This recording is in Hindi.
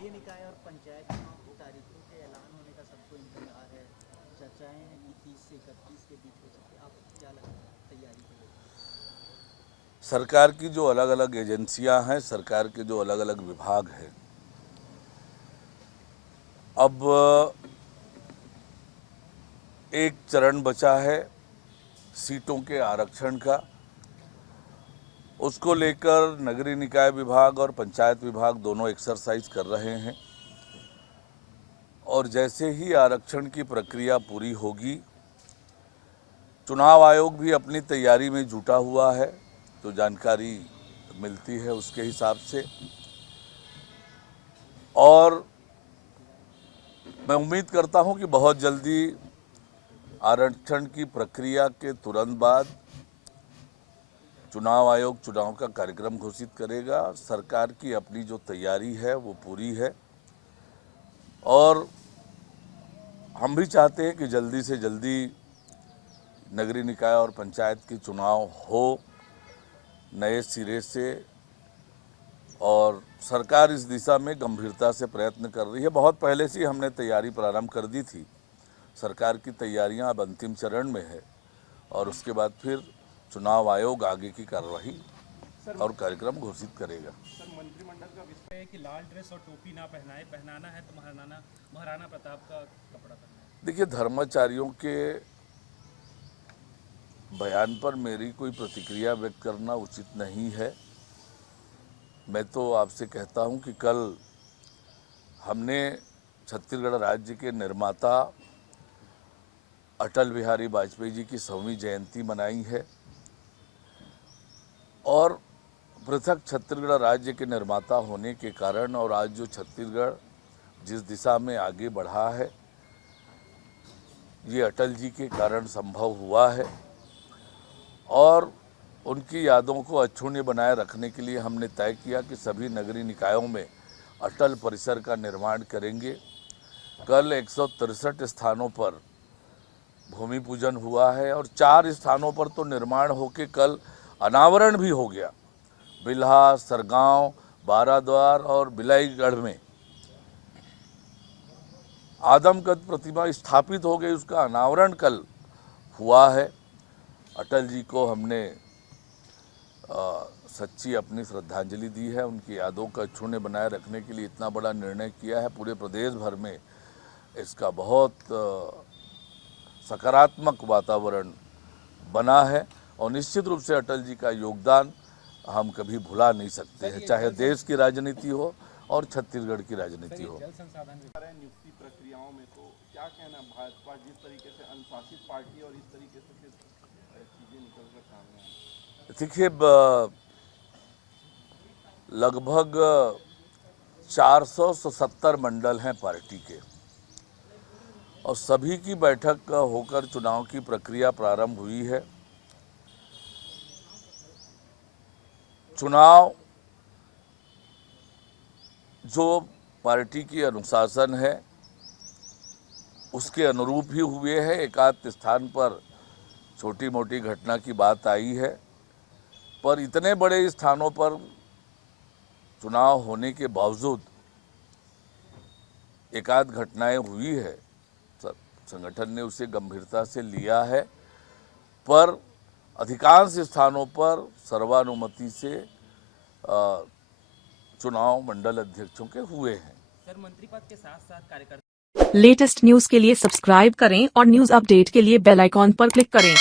नगरीय निकाय और पंचायत चुनाव की तारीखों के ऐलान होने का सबको इंतजार है। चर्चाएं हैं कि 30 से 31 के बीच हो सकती है। आपको क्या लगता है तैयारी को लेकर? सरकार की जो अलग अलग एजेंसियां हैं, सरकार के जो अलग अलग विभाग हैं, अब एक चरण बचा है सीटों के आरक्षण का। उसको लेकर नगरीय निकाय विभाग और पंचायत विभाग दोनों एक्सरसाइज कर रहे हैं और जैसे ही आरक्षण की प्रक्रिया पूरी होगी, चुनाव आयोग भी अपनी तैयारी में जुटा हुआ है। तो जानकारी मिलती है उसके हिसाब से, और मैं उम्मीद करता हूं कि बहुत जल्दी आरक्षण की प्रक्रिया के तुरंत बाद चुनाव आयोग चुनाव का कार्यक्रम घोषित करेगा। सरकार की अपनी जो तैयारी है वो पूरी है और हम भी चाहते हैं कि जल्दी से जल्दी नगरीय निकाय और पंचायत के चुनाव हो नए सिरे से, और सरकार इस दिशा में गंभीरता से प्रयत्न कर रही है। बहुत पहले से ही हमने तैयारी प्रारंभ कर दी थी। सरकार की तैयारियां अब अंतिम चरण में है और उसके बाद फिर चुनाव आयोग आगे की कार्रवाई और कार्यक्रम घोषित करेगा। सर, मंत्रिमंडल का विषय है कि लाल ड्रेस और टोपी ना पहनाना है तो महाराणा प्रताप का कपड़ा पहनना है। देखिए, धर्माचार्यों के बयान पर मेरी कोई प्रतिक्रिया व्यक्त करना उचित नहीं है। मैं तो आपसे कहता हूं कि कल हमने छत्तीसगढ़ राज्य के निर्माता अटल बिहारी वाजपेयी जी की 100वीं जयंती मनाई है और पृथक छत्तीसगढ़ राज्य के निर्माता होने के कारण और आज जो छत्तीसगढ़ जिस दिशा में आगे बढ़ा है, ये अटल जी के कारण संभव हुआ है और उनकी यादों को अक्षुण्य बनाए रखने के लिए हमने तय किया कि सभी नगरीय निकायों में अटल परिसर का निर्माण करेंगे। कल 163 स्थानों पर भूमि पूजन हुआ है और 4 स्थानों पर तो निर्माण होके कल अनावरण भी हो गया। बिल्हा, सरगांव, बाराद्वार और बिलाईगढ़ में आदमकद प्रतिमा स्थापित हो गई, उसका अनावरण कल हुआ है। अटल जी को हमने सच्ची अपनी श्रद्धांजलि दी है, उनकी यादों का अक्षुण्य बनाए रखने के लिए इतना बड़ा निर्णय किया है। पूरे प्रदेश भर में इसका बहुत सकारात्मक वातावरण बना है और निश्चित रूप से अटल जी का योगदान हम कभी भुला नहीं सकते हैं, चाहे देश की राजनीति हो और छत्तीसगढ़ की राजनीति हो। जल संसाधन नियुक्ति प्रक्रियाओं में तो क्या कहना, भाजपा जिस तरीके से अनुशासित पार्टी और इस तरीके से फिर चीजें निकल कर सामने आई। देखिए, लगभग 477 मंडल हैं पार्टी के और सभी की बैठक होकर चुनाव की प्रक्रिया प्रारंभ हुई है। चुनाव जो पार्टी की अनुशासन है उसके अनुरूप ही हुए हैं। एकाध स्थान पर छोटी मोटी घटना की बात आई है, पर इतने बड़े स्थानों पर चुनाव होने के बावजूद एकाध घटनाएं हुई है। संगठन ने उसे गंभीरता से लिया है, पर अधिकांश स्थानों पर सर्वानुमति से चुनाव मंडल अध्यक्षों के हुए हैं। सर, मंत्री पद के साथ साथ कार्यकर्ता लेटेस्ट न्यूज के लिए सब्सक्राइब करें और न्यूज अपडेट के लिए बेल आइकॉन पर क्लिक करें।